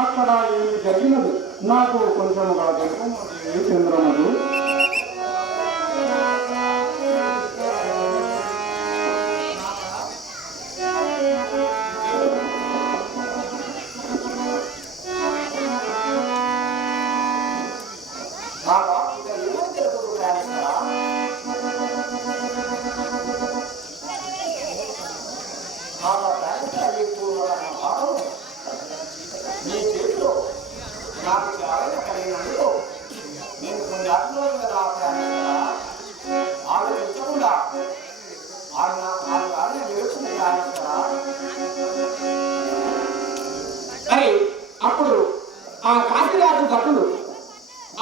అక్కడ ఏమి జరిగినది నాకు కొంచెం చంద్రమధు అప్పుడు ఆ కాశీరాజు భక్తుడు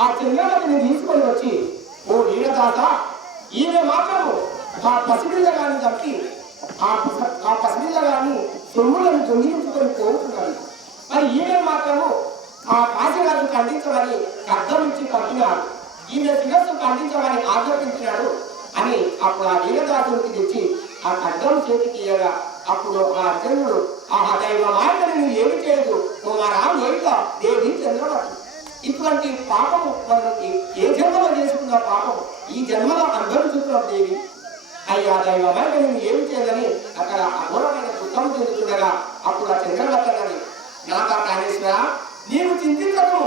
ఆ చంద్రమతిని తీసుకొని వచ్చి, ఓ వీరదాత, ఈమె మాత్రము ఆ పసిపిల్లగాన్ని తప్పి ఆ పసిపిల్లగాన్ని సొమ్ములను దొంగిలించుకొని పోతున్నాడు. మరి ఈమె మాత్రము ఆ కాశీరాజు ఖండించమని అర్థం ఇచ్చి పంపినాడు. ఈమె శిరస్సు ఖండించమని ఆజ్ఞాపించినాడు అని అప్పుడు ఆ వీరదాసునికి తెచ్చి ఆ ఖడ్గం చేతికి ఇయ్యగా అప్పుడు ఆ అర్జునుడు, ఆ దైవ మార్గని నువ్వు ఏమి చేయదు, నువ్వు మా రాము ఏమిటా దేవి చంద్రమతి, ఇటువంటి పాపము మనకి ఏ జన్మలో చేసుకున్న పాపము ఈ జన్మలో అనుభవించుతున్నాం దేవి. అయ్యా దైవ మార్గని నువ్వు ఏమి చేయదని అక్కడ అఘోరమైన దుఃఖం చెందుతుండగా అప్పుడు ఆ చంద్రమతి అన్నది, నాకా కాళేశ్వర నీవు చింతించను,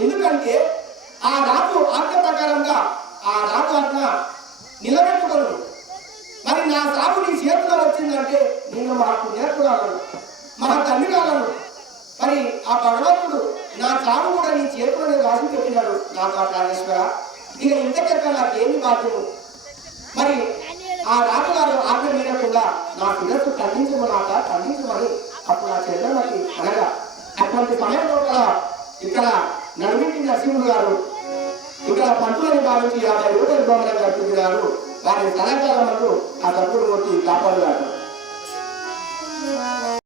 ఎందుకంటే ఆ రాజు ఆజ్ఞ ప్రకారంగా ఆ రాజు ఆజ్ఞ నిలబెట్టుకోను. మరి నా సాగు నీ చేతిలో వచ్చిందంటే నేను మాకు నేర్పురాలను, మా తల్లి కాలను. మరి ఆ భగవంతుడు నా చావు కూడా నీ చేతిలోనే రాసి పెట్టినాడు. నాకు ఆ కాళేశ్వర ఇక ఇంతకెక్క నాకేమి బాధ్యము. మరి ఆ రాజుగారు ఆజ్ఞ మీరకుండా నా శిరస్సు ఖండించమని అప్పుడు ఆ చంద్రమతి అనగా అటువంటి సమయంలో ఇక్కడ నడిమిటి నరసింహుడు గారు ఇక్కడ పంతులని భావించి 50 రూపాయలు బొమ్మలు కట్టుకున్నారు. వారి సదాచారములకు ఆ తప్పుడు వచ్చి కాపాడుగారు.